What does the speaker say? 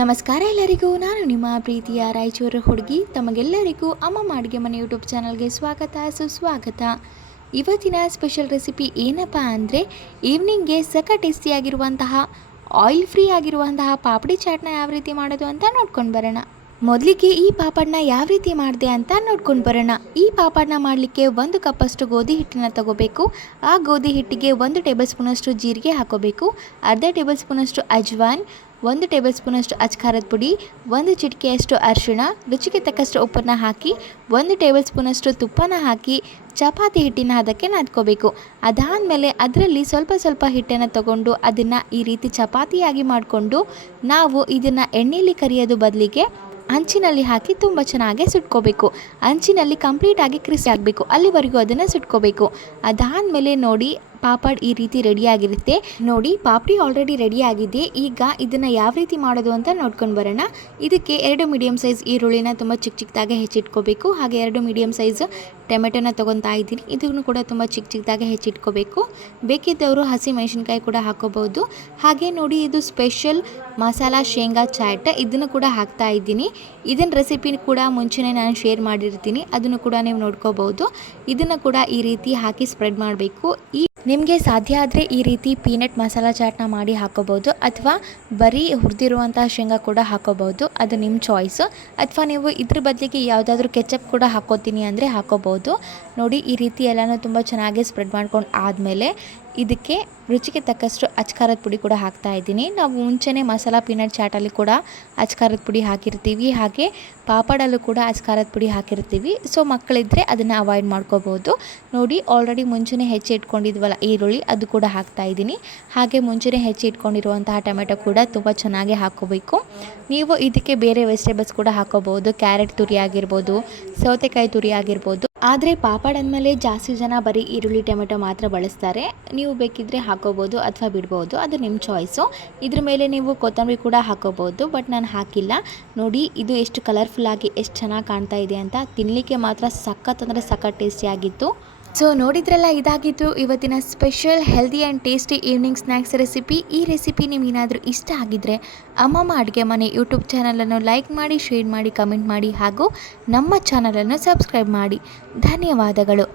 ನಮಸ್ಕಾರ ಎಲ್ಲರಿಗೂ. ನಾನು ನಿಮ್ಮ ಪ್ರೀತಿಯ ರಾಯಚೂರು ಹುಡುಗಿ. ತಮಗೆಲ್ಲರಿಗೂ ಅಮ್ಮ ಅಡುಗೆ ಮನೆ ಯೂಟ್ಯೂಬ್ ಚಾನಲ್ಗೆ ಸ್ವಾಗತ ಸುಸ್ವಾಗತ. ಇವತ್ತಿನ ಸ್ಪೆಷಲ್ ರೆಸಿಪಿ ಏನಪ್ಪ ಅಂದರೆ ಈವ್ನಿಂಗ್ಗೆ ಸಖತ್ ಟೇಸ್ಟಿಯಾಗಿರುವಂತಹ ಆಯಿಲ್ ಫ್ರೀ ಆಗಿರುವಂತಹ ಪಾಪಡಿ ಚಾಟ್ನ ಯಾವ ರೀತಿ ಮಾಡೋದು ಅಂತ ನೋಡ್ಕೊಂಡು ಬರೋಣ. ಮೊದಲಿಗೆ ಈ ಪಾಪಡನ್ನ ಯಾವ ರೀತಿ ಮಾಡಿದೆ ಅಂತ ನೋಡ್ಕೊಂಡು ಬರೋಣ. ಈ ಪಾಪಡನ್ನ ಮಾಡಲಿಕ್ಕೆ 1 ಕಪ್ಪಷ್ಟು ಗೋಧಿ ಹಿಟ್ಟನ್ನು ತಗೋಬೇಕು. ಆ ಗೋಧಿ ಹಿಟ್ಟಿಗೆ 1 ಟೇಬಲ್ ಸ್ಪೂನಷ್ಟು ಜೀರಿಗೆ ಹಾಕೋಬೇಕು, ಅರ್ಧ ಟೇಬಲ್ ಸ್ಪೂನಷ್ಟು ಅಜ್ವಾನ್, 1 ಟೇಬಲ್ ಸ್ಪೂನಷ್ಟು ಅಚ್ಕಾರದ ಪುಡಿ, 1 ಚಿಟಿಕೆಯಷ್ಟು ಅರಿಶಿಣ, ರುಚಿಗೆ ತಕ್ಕಷ್ಟು ಉಪ್ಪನ್ನು ಹಾಕಿ 1 ಟೇಬಲ್ ಸ್ಪೂನಷ್ಟು ತುಪ್ಪನ ಹಾಕಿ ಚಪಾತಿ ಹಿಟ್ಟಿನ ಹದಕ್ಕೆ ನಾದ್ಕೋಬೇಕು. ಅದಾದಮೇಲೆ ಅದರಲ್ಲಿ ಸ್ವಲ್ಪ ಹಿಟ್ಟನ್ನು ತಗೊಂಡು ಅದನ್ನು ಈ ರೀತಿ ಚಪಾತಿಯಾಗಿ ಮಾಡಿಕೊಂಡು ನಾವು ಇದನ್ನು ಎಣ್ಣೆಯಲ್ಲಿ ಕರಿಯೋದು ಬದಲಿಗೆ ಹಂಚಿನಲ್ಲಿ ಹಾಕಿ ತುಂಬ ಚೆನ್ನಾಗಿ ಸುಟ್ಕೋಬೇಕು. ಹಂಚಿನಲ್ಲಿ ಕಂಪ್ಲೀಟಾಗಿ ಕ್ರಿಸ್ಪಿ ಆಗಬೇಕು, ಅಲ್ಲಿವರೆಗೂ ಅದನ್ನು ಸುಟ್ಕೋಬೇಕು. ಅದಾದಮೇಲೆ ನೋಡಿ ಪಾಪಡ್ ಈ ರೀತಿ ರೆಡಿಯಾಗಿರುತ್ತೆ. ನೋಡಿ ಪಾಪಡಿ ಆಲ್ರೆಡಿ ರೆಡಿಯಾಗಿದೆ. ಈಗ ಇದನ್ನು ಯಾವ ರೀತಿ ಮಾಡೋದು ಅಂತ ನೋಡ್ಕೊಂಡು ಬರೋಣ. ಇದಕ್ಕೆ 2 ಮೀಡಿಯಮ್ ಸೈಜ್ ಈರುಳ್ಳಿನ ತುಂಬ ಚಿಕ್ಕದಾಗಿ ಹೆಚ್ಚಿಟ್ಕೋಬೇಕು. ಹಾಗೆ 2 ಮೀಡಿಯಮ್ ಸೈಜ್ ಟೊಮೆಟೊನ ತೊಗೊತಾ ಇದ್ದೀನಿ. ಇದನ್ನು ಕೂಡ ತುಂಬ ಚಿಕ್ಕದಾಗಿ ಹೆಚ್ಚಿಟ್ಕೋಬೇಕು. ಬೇಕಿದ್ದವರು ಹಸಿ ಮೆಣಸಿನ್ಕಾಯಿ ಕೂಡ ಹಾಕೋಬಹುದು. ಹಾಗೆ ನೋಡಿ ಇದು ಸ್ಪೆಷಲ್ ಮಸಾಲ ಶೇಂಗಾ ಚಾಟ್, ಇದನ್ನು ಕೂಡ ಹಾಕ್ತಾ ಇದ್ದೀನಿ. ಇದನ್ನ ರೆಸಿಪಿ ಕೂಡ ಮುಂಚೆನೇ ನಾನು ಶೇರ್ ಮಾಡಿರ್ತೀನಿ, ಅದನ್ನು ಕೂಡ ನೀವು ನೋಡ್ಕೋಬಹುದು. ಇದನ್ನು ಕೂಡ ಈ ರೀತಿ ಹಾಕಿ ಸ್ಪ್ರೆಡ್ ಮಾಡಬೇಕು. ನಿಮಗೆ ಸಾಧ್ಯ ಆದರೆ ಈ ರೀತಿ ಪೀನಟ್ ಮಸಾಲ ಚಾಟ್ನ ಮಾಡಿ ಹಾಕೋಬಹುದು, ಅಥವಾ ಬರೀ ಹುರಿದಿರುವಂತಹ ಶೇಂಗಾ ಕೂಡ ಹಾಕೋಬಹುದು, ಅದು ನಿಮ್ಮ ಚಾಯ್ಸು. ಅಥವಾ ನೀವು ಇದ್ರ ಬದಲಿಗೆ ಯಾವುದಾದ್ರೂ ಕೆಚಪ್ ಕೂಡ ಹಾಕೋತೀನಿ ಅಂದರೆ ಹಾಕೋಬಹುದು. ನೋಡಿ ಈ ರೀತಿ ಎಲ್ಲನೂ ತುಂಬ ಚೆನ್ನಾಗಿ ಸ್ಪ್ರೆಡ್ ಮಾಡ್ಕೊಂಡು ಆದಮೇಲೆ ಇದಕ್ಕೆ ರುಚಿಗೆ ತಕ್ಕಷ್ಟು ಅಚ್ಕಾರದ ಪುಡಿ ಕೂಡ ಹಾಕ್ತಾ ಇದ್ದೀನಿ. ನಾವು ಮುಂಚೆನೇ ಮಸಾಲ ಪೀನಟ್ ಚಾಟಲ್ಲಿ ಕೂಡ ಅಚ್ಕಾರದ ಪುಡಿ ಹಾಕಿರ್ತೀವಿ, ಹಾಗೆ ಪಾಪಡಲ್ಲೂ ಕೂಡ ಅಚ್ಕಾರದ ಪುಡಿ ಹಾಕಿರ್ತೀವಿ. ಸೊ ಮಕ್ಕಳಿದ್ದರೆ ಅದನ್ನು ಅವಾಯ್ಡ್ ಮಾಡ್ಕೋಬೋದು. ನೋಡಿ ಆಲ್ರೆಡಿ ಮುಂಚೆನೇ ಹೆಚ್ಚಿಟ್ಕೊಂಡಿದ್ವಲ್ಲ ಈರುಳ್ಳಿ, ಅದು ಕೂಡ ಹಾಕ್ತಾ ಇದ್ದೀನಿ. ಹಾಗೆ ಮುಂಚೆನೇ ಹೆಚ್ಚಿಟ್ಕೊಂಡಿರುವಂತಹ ಟೊಮೆಟೊ ಕೂಡ ತುಂಬ ಚೆನ್ನಾಗಿ ಹಾಕೋಬೇಕು. ನೀವು ಇದಕ್ಕೆ ಬೇರೆ ವೆಜಿಟೇಬಲ್ಸ್ ಕೂಡ ಹಾಕೋಬಹುದು, ಕ್ಯಾರೆಟ್ ತುರಿ ಆಗಿರ್ಬೋದು, ಸೌತೆಕಾಯಿ ತುರಿ ಆಗಿರ್ಬೋದು. ಆದರೆ ಪಾಪಡ್ ಅಂದಮೇಲೆ ಜಾಸ್ತಿ ಜನ ಬರೀ ಈರುಳ್ಳಿ ಟೊಮೆಟೊ ಮಾತ್ರ ಬಳಸ್ತಾರೆ. ನೀವು ಬೇಕಿದ್ದರೆ ಹಾಕೋಬೋದು ಅಥವಾ ಬಿಡ್ಬೋದು, ಅದು ನಿಮ್ಮ ಚಾಯ್ಸು. ಇದ್ರ ಮೇಲೆ ನೀವು ಕೊತ್ತಂಬರಿ ಕೂಡ ಹಾಕೋಬೋದು, ಬಟ್ ನಾನು ಹಾಕಿಲ್ಲ. ನೋಡಿ ಇದು ಎಷ್ಟು ಕಲರ್ಫುಲ್ಲಾಗಿ ಎಷ್ಟು ಚೆನ್ನಾಗಿ ಕಾಣ್ತಾ ಇದೆ ಅಂತ. ತಿನ್ನಲಿಕ್ಕೆ ಮಾತ್ರ ಸಖತ್ ಅಂದರೆ ಸಖತ್ ಟೇಸ್ಟಿಯಾಗಿತ್ತು. ಸೊ ನೋಡಿದ್ರಲ್ಲ, ಇದಾಗಿತ್ತು ಇವತ್ತಿನ special healthy and tasty evening snacks recipe. ಈ ರೆಸಿಪಿ ನಿಮಗೇನಾದರೂ ಇಷ್ಟ ಆಗಿದ್ದರೆ ಅಮ್ಮಮ್ಮ ಅಡುಗೆ ಮನೆ ಯೂಟ್ಯೂಬ್ ಚಾನಲನ್ನು ಲೈಕ್ ಮಾಡಿ, ಶೇರ್ ಮಾಡಿ, ಕಮೆಂಟ್ ಮಾಡಿ, ಹಾಗೂ ನಮ್ಮ ಚಾನಲನ್ನು ಸಬ್ಸ್ಕ್ರೈಬ್ ಮಾಡಿ. ಧನ್ಯವಾದಗಳು.